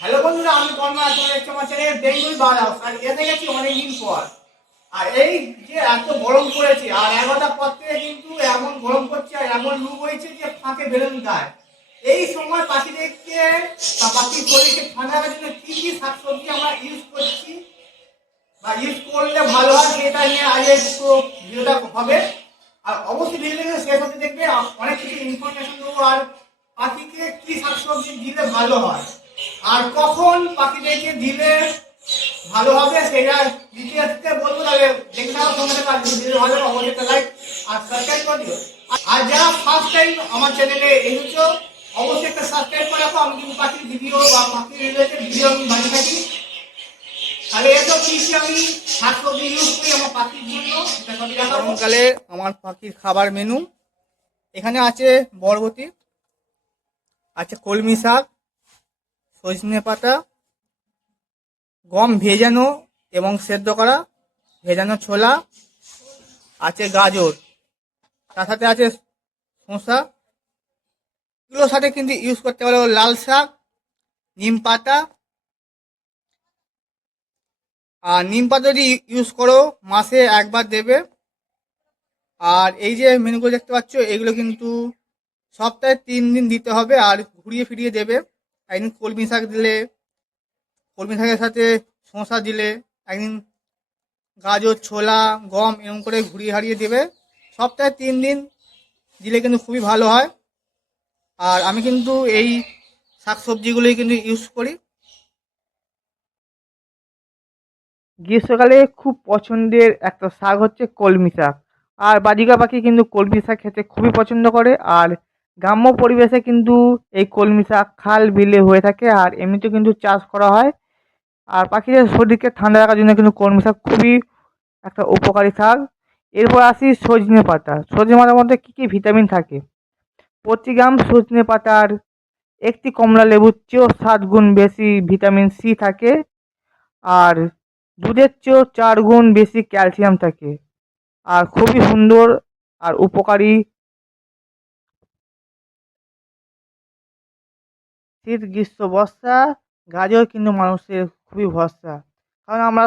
Hello বন্ধুরা, আমি কর্মা চলে এসেছি আমার চ্যানেল বেঙ্গল বারাউস। আর এসে গেছি অনেকদিন পর। আর এই যে এত গরম পড়েছে, আর 11টার পর থেকে কিন্তু এমন গরম পড়ছে আর এমন লু বইছে যে ফাঁকে বেরোন গায়। এই সময় পাখিদেরকে বা পাখির শরীরকে ঠান্ডা রাখার জন্য কি কি শাকসবজি আমরা ইউজ করছি বা ইউজ করলে ভালো হয় সেটা নিয়ে আজ একটু ভিডিওটা হবে। আর অবশ্যই ভিডিওটা শেষ হতে দেখবে, অনেক কিছু ইনফরমেশন দেবো। আর পাখিকে কি শাকসবজি দিলে ভালো হয় আর কখন পাখিদেরকে দিলে ভালো হবে সেটা দ্বিতীয়তে বলবো। তবে দেখে থাকো তোমাদের কাজ, যদি ভালো লাগে অবশ্যই একটা লাইক আর সাবস্ক্রাইব করে দিও। আর যারা ফার্স্ট টাইম আমার চ্যানেলে এসেছো অবশ্যই একটা সাবস্ক্রাইব করে রাখো। আমি কিন্তু পাখির ভিডিও বা পাখির রিলেটেড ভিডিও আমি বানিয়ে থাকি। তাহলে এসব কি কি আমি শাকসবজি ইউজ করি আমার পাখির জন্য সেটা সবই দেখাবো। গরমকালে আমার পাখির খাবার মেনু এখানে আছে বরবটি, আছে কলমি শাক, সজনে পাতা, গম ভেজানো এবং সেদ্ধ করা, ভেজানো ছোলা, আছে গাজর, তার সাথে আছে শসা। এগুলোর সাথে কিন্তু ইউজ করতে পারো লাল শাক, নিম পাতা। আর নিম পাতা যদি ইউজ করো মাসে একবার দেবে। আর এই যে মেনুগুলো দেখতে পাচ্ছ এগুলো কিন্তু সপ্তাহে 3 দিন দিতে হবে আর ঘুরিয়ে ফিরিয়ে দেবে। একদিন কলমি শাক দিলে, কলমি শাকের সাথে শসা দিলে, একদিন গাজর, ছোলা, গম এরকম করে ঘুরিয়ে হারিয়ে দেবে। সপ্তাহে 3 দিন দিলে কিন্তু খুবই ভালো হয়। আর আমি কিন্তু এই শাকসবজিগুলোই কিন্তু ইউজ করি। গ্রীষ্মকালে খুব পছন্দের একটা শাক হচ্ছে কলমি শাক। আর বাজিকা পাখি কিন্তু কলমি শাক খেতে খুবই পছন্দ করে। আর গ্রাম্য পরিবেশে কিন্তু এই কলমি শাক খাল বিলে হয়ে থাকে আর এমনিতে কিন্তু চাষ করা হয়। আর পাখিদের শরীরকে ঠান্ডা রাখার জন্য কিন্তু কলমি শাক খুবই একটা উপকারী শাক। এরপর আসি সজনে পাতা। সজনে পাতার মধ্যে কী কী ভিটামিন থাকে? প্রতি গ্রাম সজনে পাতার একটি কমলা লেবুর চেয়েও 7 গুণ বেশি ভিটামিন সি থাকে। আর দুধের চেয়েও 4 গুণ বেশি ক্যালসিয়াম থাকে। আর খুবই সুন্দর আর উপকারী। শীত, গ্রীষ্ম, বর্ষা গাজর কিন্তু মানুষের খুবই ভরসা। কারণ আমরা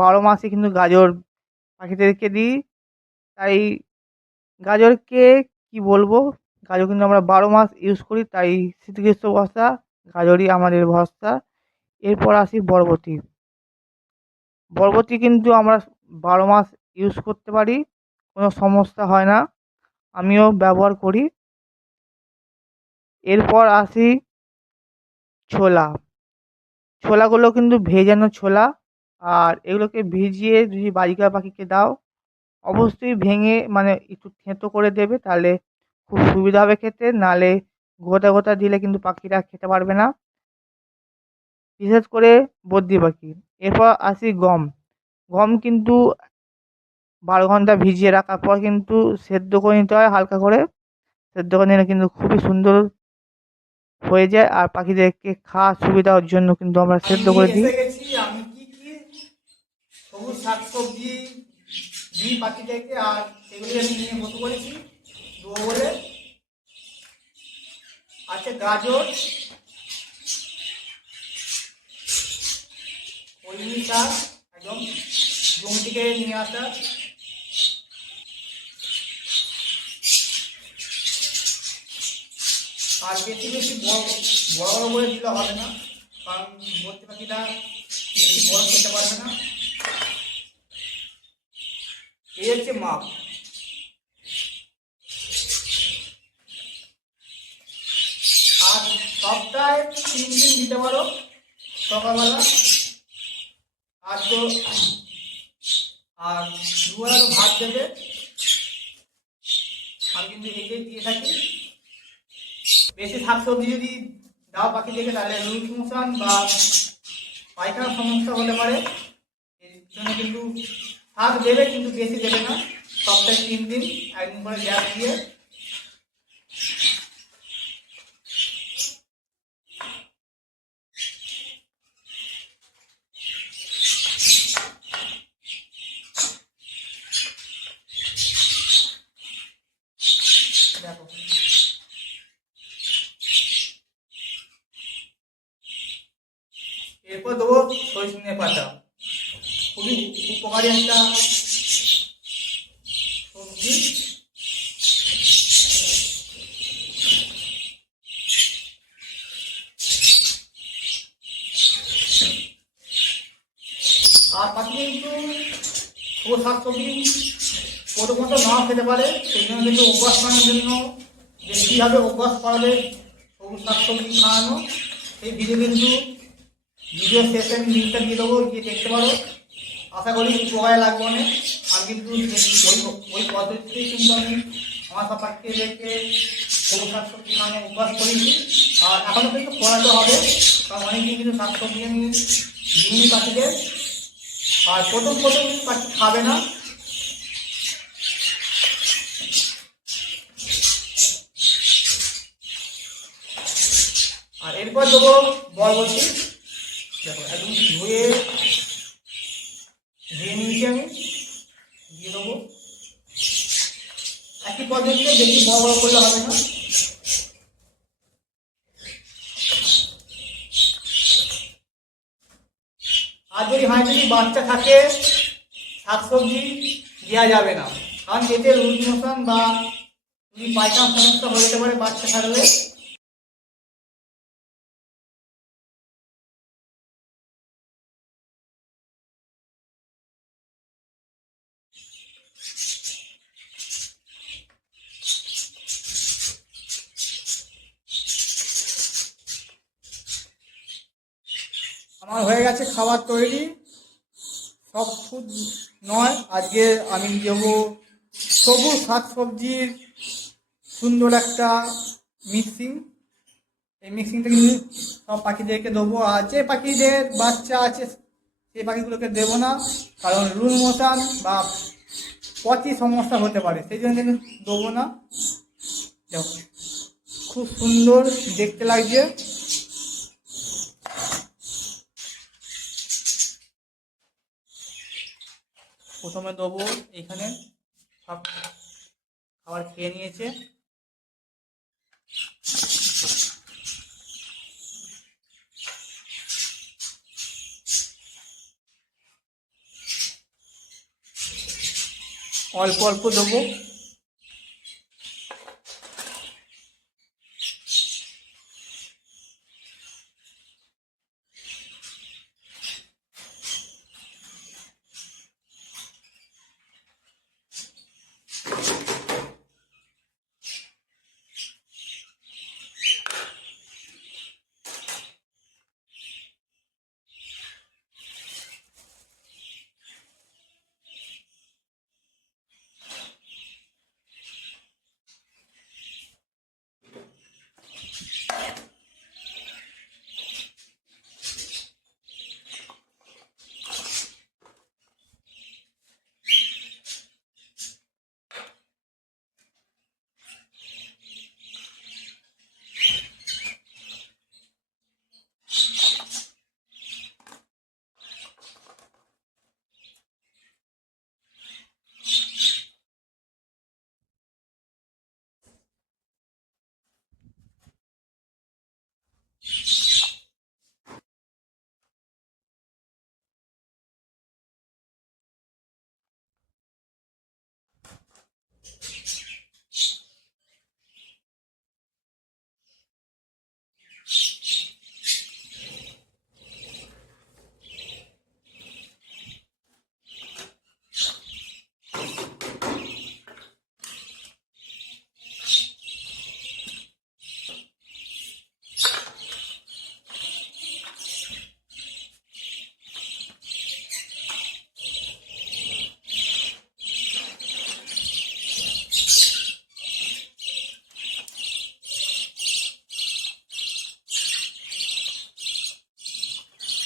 12 মাসই কিন্তু গাজর পাখিদেরকে দিই। তাই গাজরকে কি বলবো, গাজর কিন্তু আমরা 12 মাস ইউজ করি। তাই শীত, গ্রীষ্ম, বর্ষা গাজরই আমাদের ভরসা। এরপর আসি বরবটি। বরবটি কিন্তু আমরা 12 মাস ইউজ করতে পারি, কোনো সমস্যা হয় না, আমিও ব্যবহার করি। এরপর আসি ছোলা। ছোলাগুলো কিন্তু ভেজানো ছোলা। আর এগুলোকে ভিজিয়ে যদি বাজিকা পাখিকে দাও অবশ্যই ভেঙে মানে একটু থেঁতো করে দেবে, তাহলে খুব সুবিধা হবে খেতে। নাহলে গোটা গোটা দিলে কিন্তু পাখিরা খেতে পারবে না, বিশেষ করে বদ্রি পাখি। এরপর আসি গম। গম কিন্তু 12 ঘন্টা ভিজিয়ে রাখার পর কিন্তু সেদ্ধ করে নিতে হয় হালকা করে। সেদ্ধ করে নিলে কিন্তু খুবই সুন্দর হয়ে যায়। আর পাখিদেরকে খাওয়ার সুবিধার জন্য কিন্তু আমরা সেদ্ধ করে দিই। আমি কি কি সবুজ শাকসবজি দিই পাখিদেরকে আর সেগুলি আমি নিয়ে বসে করেছি দেবো বলে। আছে গাজর, কলমি শাক, একদম জমি থেকে নিয়ে আসা। আর বেশি বেশি বড় বড় বড় করে দিলে হবে না, কারণ বলতে পাখিটা বেশি বড় খেতে পারবে না। এই হচ্ছে মাপ। আর সপ্তাহে 3 দিন দিতে পারো সকালবেলা। আর তো আর দুবেলা তো ভাত দেবে। আমি কিন্তু এটাই দিয়ে থাকি। বেশি শাকসবজি যদি দাও পাখি দেখে তাহলে লুজ মোশন বা পায়খানার সমস্যা হতে পারে। এর জন্য কিন্তু শাক দেবে কিন্তু বেশি দেবে না। সপ্তাহে 3 দিন একদিন করে গ্যাস দিয়ে। দেখো এরপর দেবো সজনে পাতা, খুবই উপকারী একটা সবজি। আর বাকি কিন্তু সবুজ শাকসবজি প্রথমত নাও খেতে পারে, সেই জন্য কিন্তু অভ্যাস করানোর জন্য যে কীভাবে অভ্যাস করাবে সবুজ শাকসবজি খাওয়ানো, সেই ভিডিও শেষে আমি লিঙ্কটা দিয়ে দেবো, গিয়ে দেখতে পারো। আশা করি উপকারে লাগবে অনেক। আমি কিন্তু ওই পদ্ধতিতেই কিন্তু আমি আমার সব পাখিদেরকে সবুজ শাকসবজি খাওয়ানো অভ্যাস করেছি, আর এখনও কিন্তু করাতে হবে, কারণ অনেকদিন কিন্তু শাকসবজি আমি দিইনি পাখিদের। আর প্রথম কিন্তু পাখি খাবে না। আর এরপর দেবো বরবটি, দেখো একদম ধুয়ে নিয়েছি আমি, দিয়ে দেবো। একই পদ্ধতিতে বেশি বড় বড় করলে হবে না। আর যদি বাচ্চা থাকে, শাকসবজি দেওয়া যাবে না, কারণ এতে লুজ মোশন বা যদি পায়খানা সমস্যা হয়ে যেতে পারে বাচ্চা থাকলে। আমার হয়ে গেছে খাবার তৈরি, সব ফুড নয়, আজকে আমি দেবো সবুজ শাকসবজির সুন্দর একটা মিক্সিং। এই মিক্সিংটা কিন্তু সব পাখিদেরকে দেবো, আর যে পাখিদের বাচ্চা আছে সেই পাখিগুলোকে দেবো না, কারণ লুজ মোশন বা পচি সমস্যা হতে পারে, সেই জন্য কিন্তু দেবো না। দেখো খুব সুন্দর দেখতে লাগছে। প্রথমে দেবো, এখানে সব খাবার খেয়ে নিয়েছে। অল্প অল্প দেবো।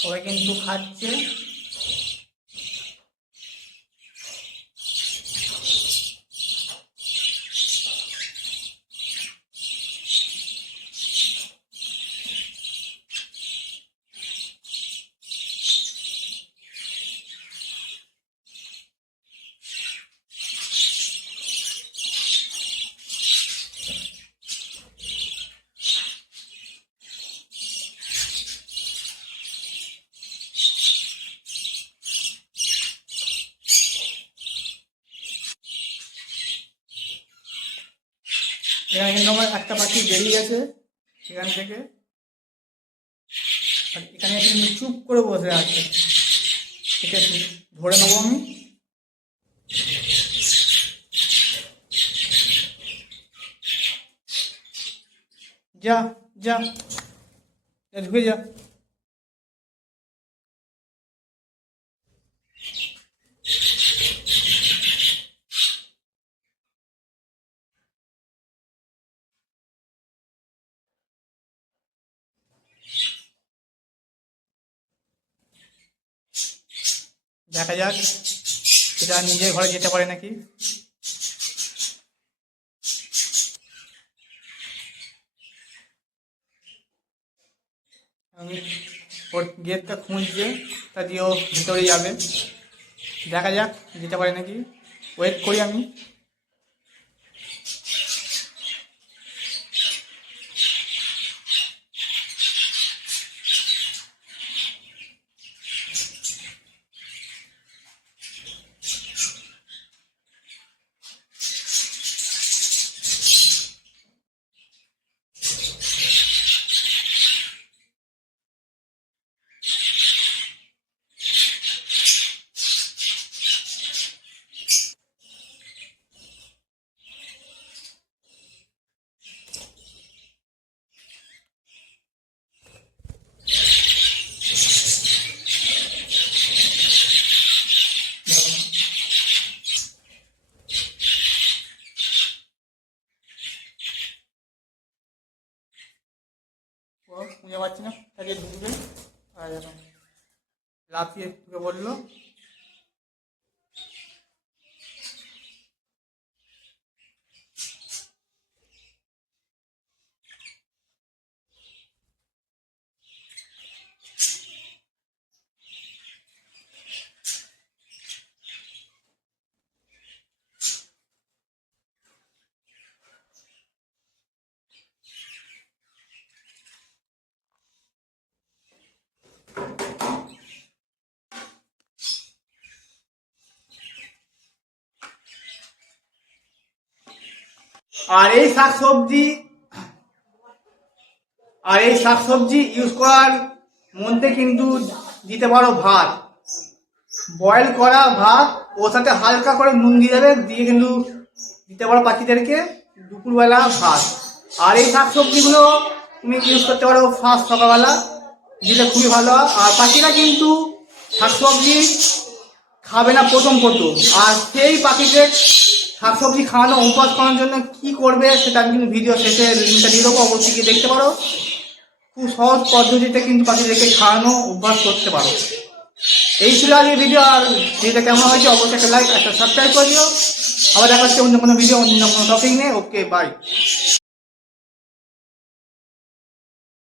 সবাই কিন্তু খাচ্ছে। এখানে কিন্তু আমার একটা পাখি বেরিয়ে গেছে এখান থেকে, আর এখানে কিন্তু চুপ করে বসে আছে। ঠিক আছে, ধরে নেবো আমি। যা যা ঢুকে যা। দেখা যাক এটা নিজের ঘরে যেতে পারে নাকি। আমি ওর গেটটা খুঁজছে, তা দিয়ে ও ভিতরে যাবে। দেখা যাক যেতে পারে নাকি, ওয়েট করি আমি। ও খুঁজে পাচ্ছি না, তাকে ঢুকবে। আর এখন লাফিয়ে ঢুকে বললো। আর এই শাকসবজি ইউজ করার মধ্যে কিন্তু দিতে পারো ভাত, বয়েল করা ভাত, ওর সাথে হালকা করে নুন দিয়ে দেবে, দিয়ে কিন্তু দিতে পারো পাখিদেরকে দুপুরবেলা ভাত। আর এই শাকসবজিগুলো তুমি ইউজ করতে পারো ফার্স্ট সকালবেলা, দিলে খুবই ভালো হয়। আর পাখিরা কিন্তু শাকসবজি খাবে না প্রথম। আর সেই পাখিদের শাকসবজি খাওয়ানো অভ্যাস করানোর জন্য কি করবে সেটা আমি কিন্তু ভিডিও শেষে লিঙ্কটা দিয়ে দেবো, অবশ্যই গিয়ে দেখতে পারো। খুব সহজ পদ্ধতিতে কিন্তু পাখিদেরকে খাওয়ানো অভ্যাস করতে পারো। এই ছিল আজকে ভিডিও। আর ভিডিওটা কেমন হয়েছে অবশ্যই একটা লাইক একটা সাবস্ক্রাইব করে দিও। আবার দেখা হচ্ছে অন্য কোনো ভিডিও, অন্য কোনো টপিক নিয়ে। ওকে, বাই।